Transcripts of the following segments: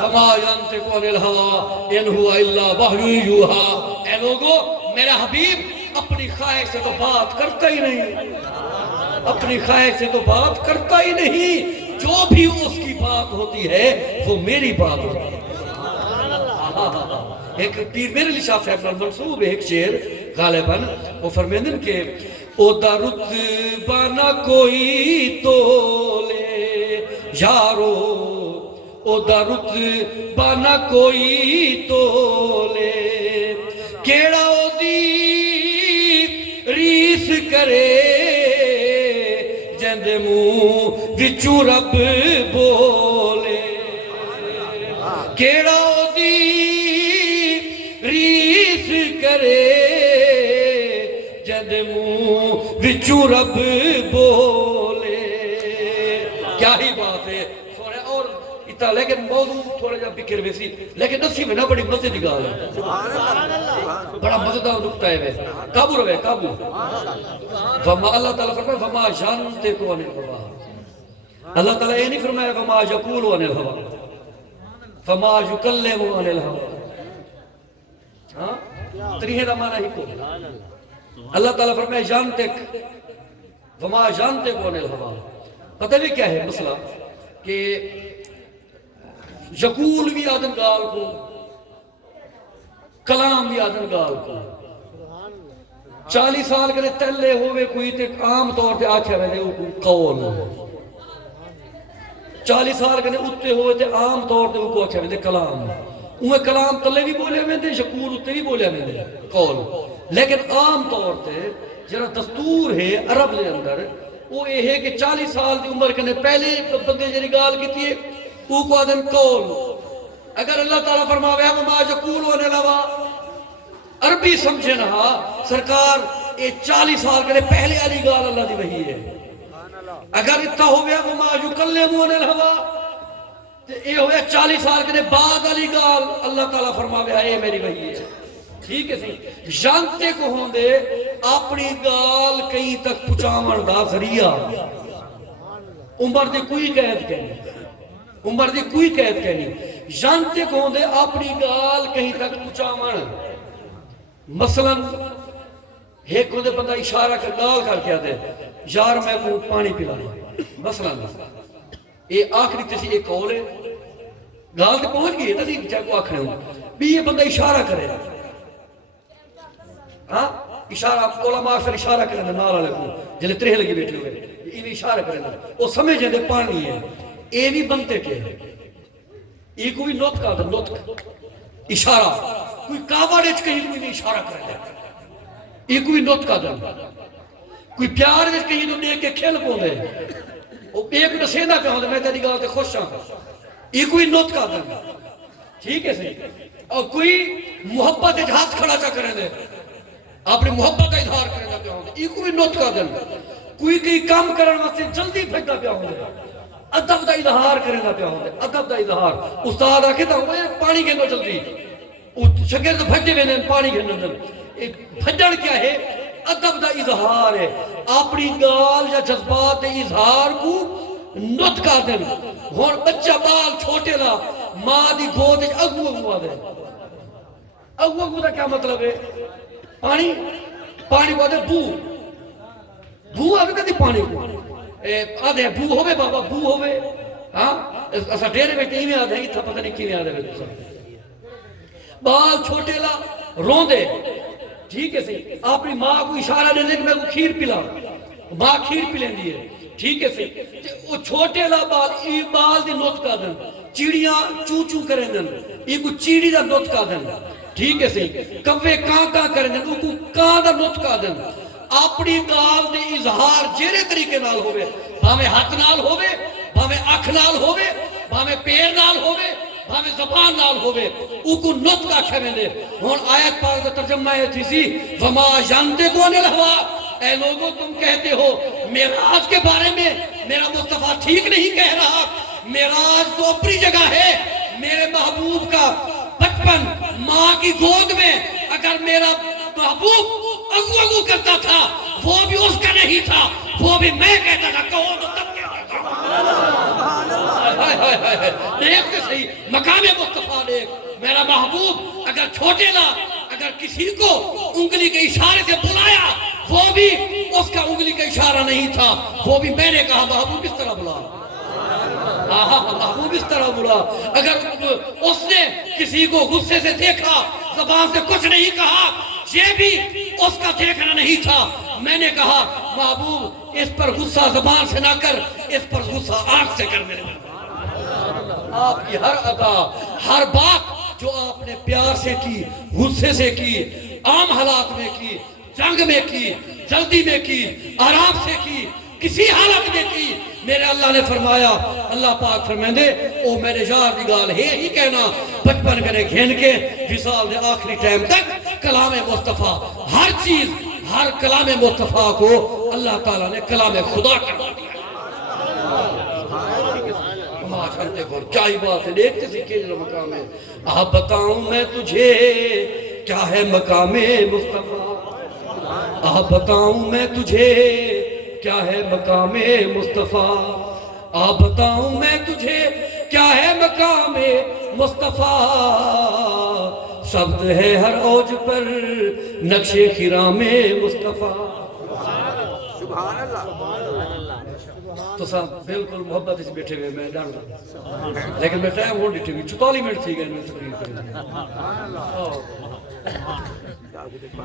فما ينطق عن الهوى ان هو الا وحی یوحی۔ اے لوگو میرا حبیب اپنی خواہش سے تو بات کرتا ہی نہیں، اپنی خواہش سے تو بات کرتا ہی نہیں، جو بھی اس کی بات ہوتی ہے وہ میری بات ہوتی ہے۔ ایک پیر میرے علی شاہ صاحب منصوب ایک شعر غالباً وہ فرمیندن کہ او دا رتبہ نہ کوئی تولے یارو، او دا رتبہ نہ کوئی تولے، کیڑا او دی ریس کرے جند منہ وچوں رب بولے، کیڑا او دی ریس کرے جد منہ وچوں رب بولے۔ کیا ہی بات ہے سونے اور اتنا، لیکن موضوع تھوڑا جا بکر ویسی، لیکن نسی میں نہ بڑی مزے دی گال ہے، بڑا مزدار نکتہ ہے ویسے، قابو روے قابو۔ فما اللہ تعالیٰ فرمائے فما ينطق عن الهوى، اللہ تعالیٰ یہ نہیں فرمایا فما يقول عن الهوى، فما يكلم عن الهوى، تریہ دا معنی ہی کو اللہ تعالیٰ فرمائے ينطق فما ينطق عن الهوى۔ پتہ بھی کیا ہے مسئلہ کہ یقول بھی آدن گال کو، کلام بھی آدن گال کو، 40 سال کے تلے ہوئے کوئی تے عام طور تے آکھے ویدے قول، 40 سال کے اتے ہوئے تے عام طور تے کو آکھے ویدے کلام، انہیں کلام تلے بھی بولے ویندے، شکول اتے بھی بولے ویندے قول، لیکن عام طور تے جنہا دستور ہے عرب لے اندر وہ یہ ہے کہ 40 سال دی عمر کے پہلے بندے جنہی گال کی تھی وہ کو آدن قول۔ اگر اللہ تعالیٰ فرماوے ہم ما یقول عن الهوى، عربی سمجھے نہا سرکار یہ 40 سال کے پہلے علی گال اللہ دی وحی ہے، اگر اتنا ہو گیا وما یکلم عن الهوى تو یہ ہویا 40 سال کے بعد علی گال اللہ تعالیٰ فرماوے اے میری وحی ہے، ٹھیک ہے سی۔ جانتے کو ہوں دے اپنی گال کہیں تک پچامن دا ذریعہ، عمر دے کوئی قید کہنی، عمر دی کوئی قید کہنی، جانتے کو ہوں دے اپنی گال کہیں تک پچامن۔ مثلا ایک ہوندے بندہ اشارہ کر گال کر کے آتے یار میں کو پانی پلانا، مثلا یہ آخری تیسی ایک قول ہے، گال تے پہنچ گئی ہے تیسی چاہ کو آخرے ہوں بھی یہ بندہ اشارہ کرے، ہاں اشارہ علماء اکثر اشارہ کرنے نال والے کو جلے ترہ لگی بیٹھے ہوئے یہ بھی اشارہ کرنے وہ سمجھیں دے پانی ہے، یہ بھی بنتے کے ہے، یہ کوئی نوت کا تھا، نوت اشارہ کوئی کاوڑیچ کہیں کوئی نہیں اشارہ کرے دے، یہ کوئی نوت کا دن، کوئی پیار جس کہیں تو دیکھ کے کھیل کو دے، وہ ایک نسیدہ پہ ہوں دے میں تیری گاہ تے خوش ہوں، یہ کوئی نوت کا دن، ٹھیک ہے سی۔ اور کوئی محبت ہاتھ کھڑا چا کرے دے، اپنی محبت کا اظہار کرنا پہ ہوں دے، یہ کوئی نوت کا دن، کوئی کئی کام کرنے واسطے جلدی پھیکتا پہ ہوں دے، ادب دا اظہار کرنا پہ ہوں دے، ادب دا اظہار۔ استاد آکھے تا ہوئے پانی گھنو جلدی، شکر تو بھجے میں پانی گھنو جلدی، بھجن کیا ہے؟ ادب دا اظہار ہے، اپنی گال یا جذبات اظہار کو نت کا دن۔ ہون بچہ بال چھوٹے لا ماں دی گود اگو اگو آدھے، اگو اگو دا کیا مطلب ہے؟ پانی پانی کو آدھے بو، بو آدھے دی پانی کو آدھے بو ہوئے بابا بو ہوئے، ہاں ایسا ڈیرے میں کہیں میں آدھے اتھا پتہ نہیں کہیں میں آدھے بال چھوٹے لا رون دے، ٹھیک ہے سی۔ اپنی ماں کو اشارہ دے دے کہ میں کو کھیر پلا، ماں کھیر پلیں دیئے، ٹھیک ہے سی۔ وہ چھوٹے لا بال ای بال دی نوت کا دن، چیڑیاں چو چو کریں دن، ای کو چیڑی دا نوت کا دن، ٹھیک ہے سی۔ کوے کان کان کریں دن، او کو کان دا نوت کا دن۔ اپنی گال دے اظہار جیرے طریقے نال ہوئے، بھامے ہاتھ نال ہوئے، بھامے اکھ نال ہوئے، بھامے پیر نال ہوئے، بھامے زبان نال ہوئے، او کو نوت کا کھویں دے۔ ہون آیت پاک دا ترجمہ ہے تھی سی وما ينطق عن الهوى، اے لوگوں تم کہتے ہو معراج کے بارے میں میرا مصطفیٰ ٹھیک نہیں کہہ رہا، معراج تو اپنی جگہ ہے، میرے محبوب کا بچپن ماں کی گود میں اگر میرا محبوب اگو اگو کرتا تھا وہ بھی اس کا نہیں تھا، وہ بھی میں کہتا تھا کہو تو تب کیا دیکھ تو صحیح مقام مصطفیٰ دیکھ میرا محبوب اگر چھوٹے لا اگر کسی کو انگلی کے اشارے سے بلایا وہ بھی اس کا انگلی کا اشارہ نہیں تھا وہ بھی میں نے کہا محبوب اس طرح بلا محبوب اس طرح بلا اگر اس نے کسی کو غصے سے دیکھا زبان سے کچھ نہیں کہا یہ بھی اس کا دیکھنا نہیں تھا میں نے کہا محبوب اس پر غصہ زبان سے نہ کر اس پر غصہ آنکھ سے کر میرے آپ کی ہر ادا ہر بات جو آپ نے پیار سے کی غصے سے کی عام حالات میں کی جنگ میں کی جلدی میں کی آرام سے کی کسی حالت میں کی میرے اللہ نے فرمایا اللہ پاک فرمائندے او میرے یار دی گال ہے ہی کہنا بچپن کرے گھن کے وصال دے آخری ٹائم تک کلام مصطفیٰ ہر چیز ہر کلام مصطفیٰ کو اللہ تعالیٰ نے کلام خدا کروا دیا کیا ہی بات ہے دیکھتے سیکھے جو مقام ہے آپ بتاؤں میں تجھے کیا ہے مقام مصطفیٰ آپ بتاؤں میں تجھے کیا ہے مقام مصطفیٰ آپ بتاؤں میں تجھے کیا ہے مقام مصطفیٰ شبد ہے ہر اوج پر نقش خرام مصطفیٰ سبحان اللہ تو صاحب بالکل محبت اس بیٹھے ہوئے میں ڈان رہا لیکن میں ٹائم ہوں ڈیٹھے ہوئی 44 منٹ تھی گئے میں تقریر کریں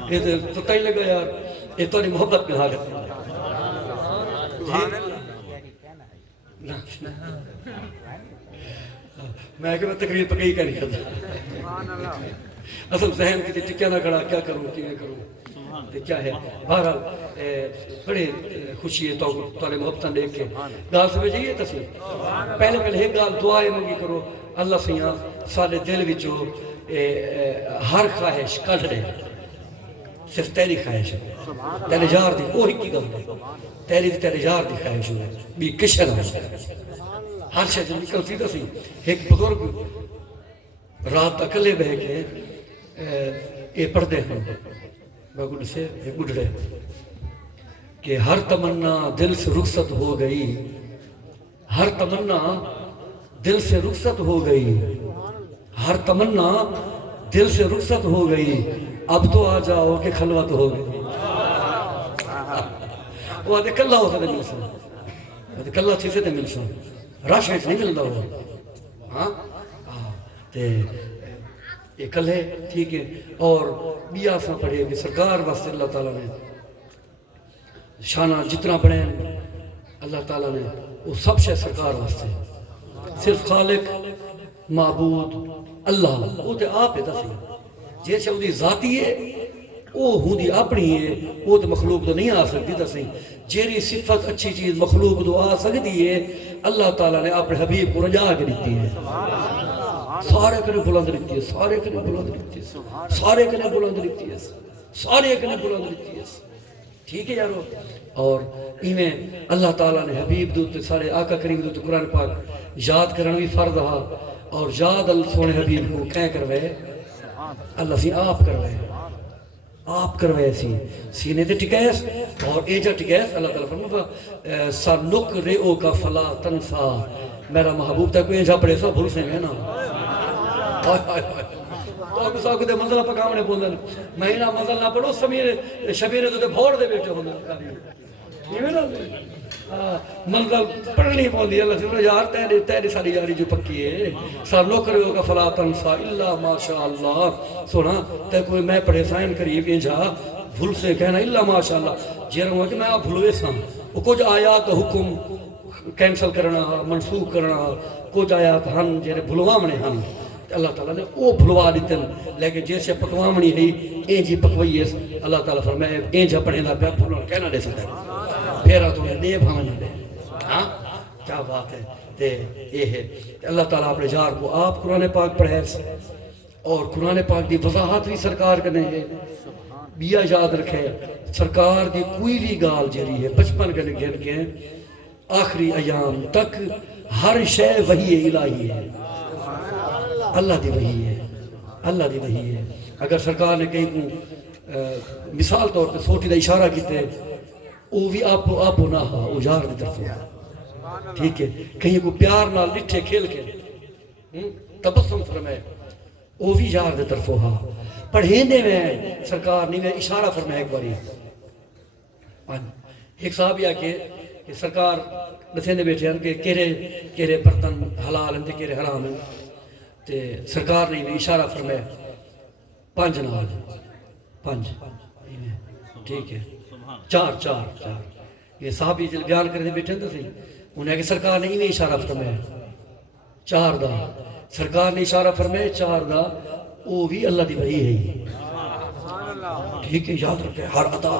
یہ تو کہیں لگا یار یہ تو نہیں محبت میں حاجت میں کہ میں تقریر پہ کہیں نہیں کرتا اصل ذہن کی ٹکیا نہ کھڑا کیا کروں کیویں کروں کیا ہے بہرحال بڑے خوشی ہے تو محبتاں دیکھ کے گال سمجھ جائیے تصویر پہلے ایک گال دعائیں منگی کرو اللہ سیاں سارے دل وچوں ہر خواہش کٹ دے صرف تیری خواہش ہے تیرے یار دی وہی کی گل ہے تیرے یار دی خواہش ہے بھی کشن ہے ہر شے جو نکلتی تو سی ایک بزرگ رات اکلے بہ کے یہ پڑھتے ہیں بگڑ سے گڈڑے کہ ہر تمنا دل سے رخصت ہو گئی ہر تمنا دل سے رخصت ہو گئی ہر تمنا دل سے رخصت ہو گئی اب تو آ جاؤ کہ خلوت ہو گئی وہ آدھے کلہ ہو سکتے مل سن آدھے کلہ تھی سے مل سن رش ہے نہیں ملتا ہو ہاں یہ کل ہے ٹھیک ہے اور بیا سا پڑھے کہ سرکار واسطے اللہ تعالیٰ نے شانہ جتنا بڑھیں اللہ تعالیٰ نے وہ سب شے سرکار واسطے صرف خالق معبود اللہ وہ تے آپ ہے دسی جیسے وہ دی ذاتی ہے وہ ہوں دی اپنی ہے وہ تے مخلوق تو نہیں آ سکتی دسی جیری صفت اچھی چیز مخلوق تو آ سکتی ہے اللہ تعالیٰ نے اپنے حبیب کو رجا کے دیتی ہے سارے کنے بلند لکھتی ہے سارے کنے بلند لکھتی ہے سارے کنے بلند لکھتی ہے سارے کنے بلند لکھتی ہے ٹھیک ہے یارو اور انہیں اللہ تعالیٰ نے حبیب دوتے سارے آقا کریم دوتے قرآن پاک یاد کرنا بھی فرض رہا اور یاد اللہ سونے حبیب کو کہیں کروے اللہ سی آپ کروے سی سینے تے ٹکیس اور ایجا ٹکیس اللہ تعالیٰ فرماتا سنک رئو کا فلا تنسا میرا محبوب تک ایجا پڑے سا بھول سے میں نا تو آپ کو دے منزلہ پکامنے بولن مہینہ منزل نہ پڑھو سمیر شبیر تو دے بھوڑ دے بیٹھے ہونا منزل پڑھنی پوندی اللہ سے یار تیری ساری یاری جو پکی ہے سار نو کرے ہوگا فلا تنسا اللہ ماشاءاللہ سونا تے کوئی میں پڑھے سائن قریب انجا بھول سے کہنا اللہ ماشاءاللہ جیرہ ہوا کہ میں آپ بھولوے ساں وہ کچھ آیات حکم کینسل کرنا منسوخ کرنا کچھ آیات ہن جیرے بھلوامنے ہن اللہ تعالیٰ نے وہ بھلوا دیتے ہیں لیکن جیسے پکوامنی ہے اینجی پکوئی ہے اللہ تعالیٰ فرمائے اینجا پڑھیں دا پیا بھولوں کہنا دے سکتا ہے پھیرا تو ہے دے بھانا دے ہاں کیا بات ہے یہ ہے اللہ تعالیٰ اپنے جار کو آپ قرآن پاک پڑھے اور قرآن پاک دی وضاحت بھی سرکار کرنے ہے بیا یاد رکھے سرکار دی کوئی بھی گال جری ہے بچپن کے گھن کے آخری ایام تک ہر شے وحی الہی ہے اللہ دی وحی ہے اللہ دی وحی ہے اگر سرکار نے کہیں کو مثال طور پر سوٹی دا اشارہ کیتے وہ بھی آپ نہ ہا وہ یار دی طرف ہے ٹھیک ہے کہیں کو پیار نال ڈٹھے کھیل کے تبسم فرمائے وہ بھی یار دے طرفوں ہاں پڑھیں دے میں سرکار نہیں میں اشارہ فرمائے ایک باری ایک صاحب یہ کہ سرکار دسیں دے بیٹھے ہیں کہ کہرے برتن حلال ہیں کہرے حرام ہیں تے سرکار نے بھی اشارہ فرمائے 5 نال 5 ٹھیک ہے 4 یہ صحابی جل بیان کرنے بیٹھے ہیں تھی انہیں کہ سرکار نے انہیں اشارہ فرمائے 4 دا سرکار نے اشارہ فرمائے 4 دا وہ بھی اللہ دی وحی ہے ٹھیک ہے یاد رکھے ہر عطا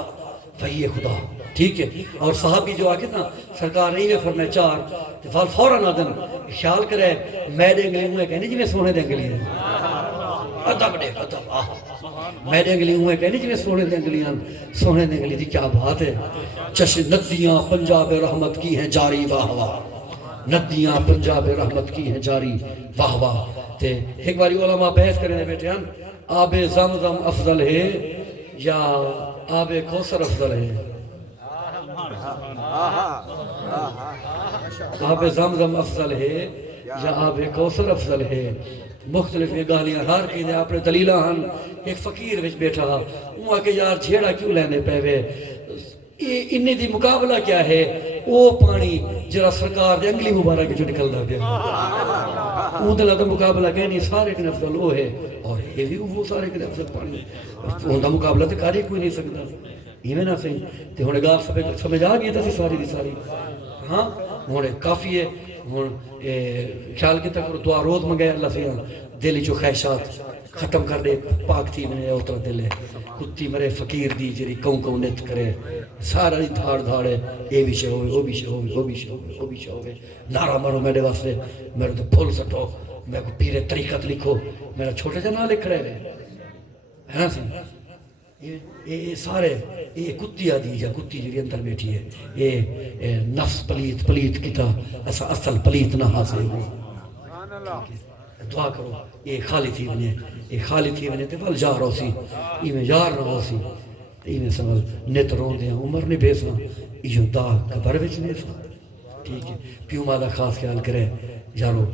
وحی خدا ٹھیک ہے اور صحابی جو آگے نا سرکار نے انہیں فرمائے 4 فوراً آدم خیال کرے میں دیں گلی ہوئے کہنے جی میں سونے دیں گلی ہیں ادب دے ادب میں دیں گلی ہوئے کہنے جی میں سونے دیں گلی ہیں سونے دیں گلی تھی کیا بات ہے چشم ندیاں پنجاب رحمت کی ہیں جاری واہ واہ ندیاں پنجاب رحمت کی ہیں جاری واہ واہ تے ایک باری علماء بحث کرنے بیٹھے ہیں آب زمزم افضل ہے یا آب کوثر افضل ہے آب زمزم افضل ہے یا آب کوثر افضل ہے مختلف گالیاں ہار کی نے اپنے دلیلہ ہن ایک فقیر وچ بیٹھا وہ کہ یار جھیڑا کیوں لینے پہ وے انہیں دی مقابلہ کیا ہے وہ پانی جرا سرکار دے انگلی مبارک جو نکل دا گیا وہ دلہ دا مقابلہ کہنی سارے کے افضل وہ ہے اور یہ بھی وہ سارے کے افضل پانی ان دا مقابلہ تے کاری کوئی نہیں سکتا یہ میں نہ صحیح تے ہونے گا سمجھ آ گئی تھی ساری دی ساری ہاں ہونے کافی ہے خیال کی تک دعا روز منگے اللہ سے دل جو خواہشات ختم کر دے پاک تھی میں اتر دل ہے کتی مرے فقیر دی جری کوں نت کرے سارا دی دھاڑ دھاڑے اے بھی شے ہوئے وہ بھی شے ہوئے وہ بھی شے ہوئے وہ بھی شے ہوئے نعرہ مرو میرے واسطے میرے تو پھول سٹو میں کو پیرے طریقت لکھو میرا چھوٹے جا نہ لکھ رہے ہے نا سی یہ سارے یہ کتی آدھی یا کتی جی اندر بیٹھی ہے یہ نفس پلیت کتا اصل پلیت نہ حاصل ہوئی دعا کرو یہ خالی تھی بنے تے ول جا رہو سی یہ میں یار نہ ہو سی یہ میں سمجھ نت رون دیا عمر نہیں بیسنا یہ دا قبر وچ نہیں سا ٹھیک ہے پیو مالا خاص خیال کرے یارو